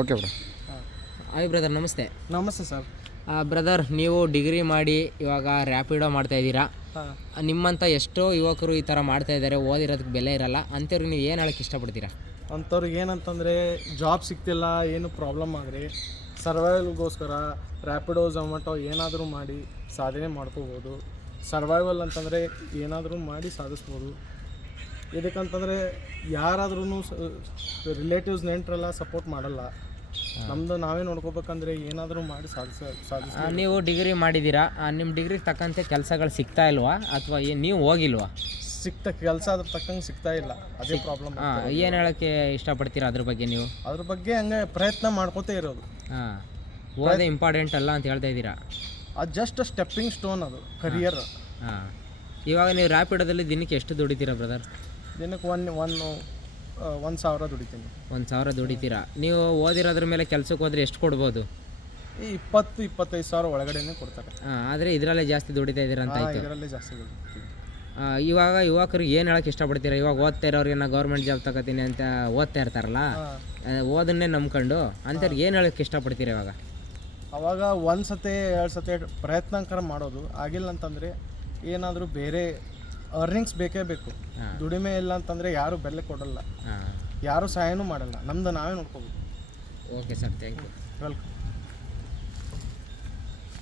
Okay bro. Hi brother, ನಮಸ್ತೆ. ನಮಸ್ತೆ sir. Brother, ನೀವು ಡಿಗ್ರಿ ಮಾಡಿ ಇವಾಗ ರ್ಯಾಪಿಡೋ ಮಾಡ್ತಾಯಿದ್ದೀರಾ. ಹಾಂ, ನಿಮ್ಮಂಥ ಎಷ್ಟೋ ಯುವಕರು ಈ ಥರ ಮಾಡ್ತಾಯಿದ್ದಾರೆ, ಓದಿರೋದಕ್ಕೆ ಬೆಲೆ ಇರಲ್ಲ. ಅಂಥವ್ರಿಗೆ ನೀವು ಏನು ಹೇಳೋಕ್ಕೆ ಇಷ್ಟಪಡ್ತೀರಾ? ಅಂಥವ್ರಿಗೆ ಏನಂತಂದರೆ ಜಾಬ್ ಸಿಗ್ತಿಲ್ಲ, ಏನು ಪ್ರಾಬ್ಲಮ್ ಆದರೆ ಸರ್ವೈವಲ್ಗೋಸ್ಕರ ರ್ಯಾಪಿಡೋ ಝೊಮ್ಯಾಟೊ ಏನಾದರೂ ಮಾಡಿ ಸಾಧನೆ ಮಾಡ್ಕೋಬೋದು. ಸರ್ವೈವಲ್ ಅಂತಂದರೆ ಏನಾದರೂ ಮಾಡಿ ಸಾಧಿಸ್ಬೋದು. ಇದಕ್ಕಂತಂದರೆ ಯಾರಾದ್ರೂ ರಿಲೇಟಿವ್ಸ್ ನೆಂಟರೆಲ್ಲ ಸಪೋರ್ಟ್ ಮಾಡಲ್ಲ. ನಮ್ಮದು ನಾವೇ ನೋಡ್ಕೋಬೇಕಂದ್ರೆ ಏನಾದರೂ ಮಾಡಿ ಸಾಧಿಸ. ನೀವು ಡಿಗ್ರಿ ಮಾಡಿದ್ದೀರಾ, ನಿಮ್ಮ ಡಿಗ್ರಿಗೆ ತಕ್ಕಂತೆ ಕೆಲಸಗಳು ಸಿಗ್ತಾ ಇಲ್ವಾ ಅಥವಾ ನೀವು ಹೋಗಿಲ್ವಾ? ಕೆಲಸ ಅದ್ರ ತಕ್ಕಂಗೆ ಸಿಗ್ತಾ ಇಲ್ಲ, ಅದೇ ಪ್ರಾಬ್ಲಮ್. ಏನು ಹೇಳೋಕ್ಕೆ ಇಷ್ಟಪಡ್ತೀರಾ ಅದ್ರ ಬಗ್ಗೆ ನೀವು? ಅದ್ರ ಬಗ್ಗೆ ಹಂಗೆ ಪ್ರಯತ್ನ ಮಾಡ್ಕೋತೇ ಇರೋದು. ಓದೇ ಇಂಪಾರ್ಟೆಂಟ್ ಅಲ್ಲ ಅಂತ ಹೇಳ್ತಾ ಇದ್ದೀರಾ? ಅದು ಜಸ್ಟ್ ಸ್ಟೆಪ್ಪಿಂಗ್ ಸ್ಟೋನ್, ಅದು ಕರಿಯರ್. ಇವಾಗ ನೀವು ರ್ಯಾಪಿಡೋದಲ್ಲಿ ದಿನಕ್ಕೆ ಎಷ್ಟು ದುಡಿತೀರಾ ಬ್ರದರ್? ದಿನಕ್ಕೆ 1,000 ದುಡಿತೀನಿ. 1,000 ದುಡಿತೀರಾ? ನೀವು ಓದಿರೋದ್ರ ಮೇಲೆ ಕೆಲಸಕ್ಕೆ ಹೋದರೆ ಎಷ್ಟು ಕೊಡ್ಬೋದು? ಈ 20-25 ಸಾವಿರ ಒಳಗಡೆನೇ ಕೊಡ್ತಾರೆ. ಆದರೆ ಇದರಲ್ಲೇ ಜಾಸ್ತಿ ದುಡಿತಾ ಇದ್ದೀರಾ ಅಂತ ಆಯಿತು. ಇದರಲ್ಲೇ ಜಾಸ್ತಿ ದುಡಿತೀವಿ. ಇವಾಗ ಯುವಕರಿಗೆ ಏನು ಹೇಳೋಕ್ಕೆ ಇಷ್ಟಪಡ್ತೀರಾ? ಇವಾಗ ಓದ್ತಾ ಇರೋರಿಗೆ ನಾ ಗೌರ್ಮೆಂಟ್ ಜಾಬ್ ತಗೋತೀನಿ ಅಂತ ಓದ್ತಾ ಇರ್ತಾರಲ್ಲ, ಓದನ್ನೇ ನಂಬ್ಕೊಂಡು ಅಂಥವ್ರಿಗೆ ಏನು ಹೇಳೋಕ್ಕೆ ಇಷ್ಟಪಡ್ತೀರಾ ಇವಾಗ? ಅವಾಗ 1 ಸತಿ 2 ಸತಿ ಪ್ರಯತ್ನಕರ ಮಾಡೋದು. ಆಗಿಲ್ಲ ಅಂತಂದರೆ ಏನಾದರೂ ಬೇರೆ ಅರ್ನಿಂಗ್ಸ್ ಬೇಕೇ ಬೇಕು. ದುಡಿಮೆ ಇಲ್ಲ ಅಂತಂದರೆ ಯಾರೂ ಬೆಲೆ ಕೊಡಲ್ಲ, ಯಾರೂ ಸಹಾಯನೂ ಮಾಡಲ್ಲ. ನಮ್ಮದು ನಾವೇ ನೋಡ್ಕೋಬೇಕು. Okay sir, thank you. Welcome.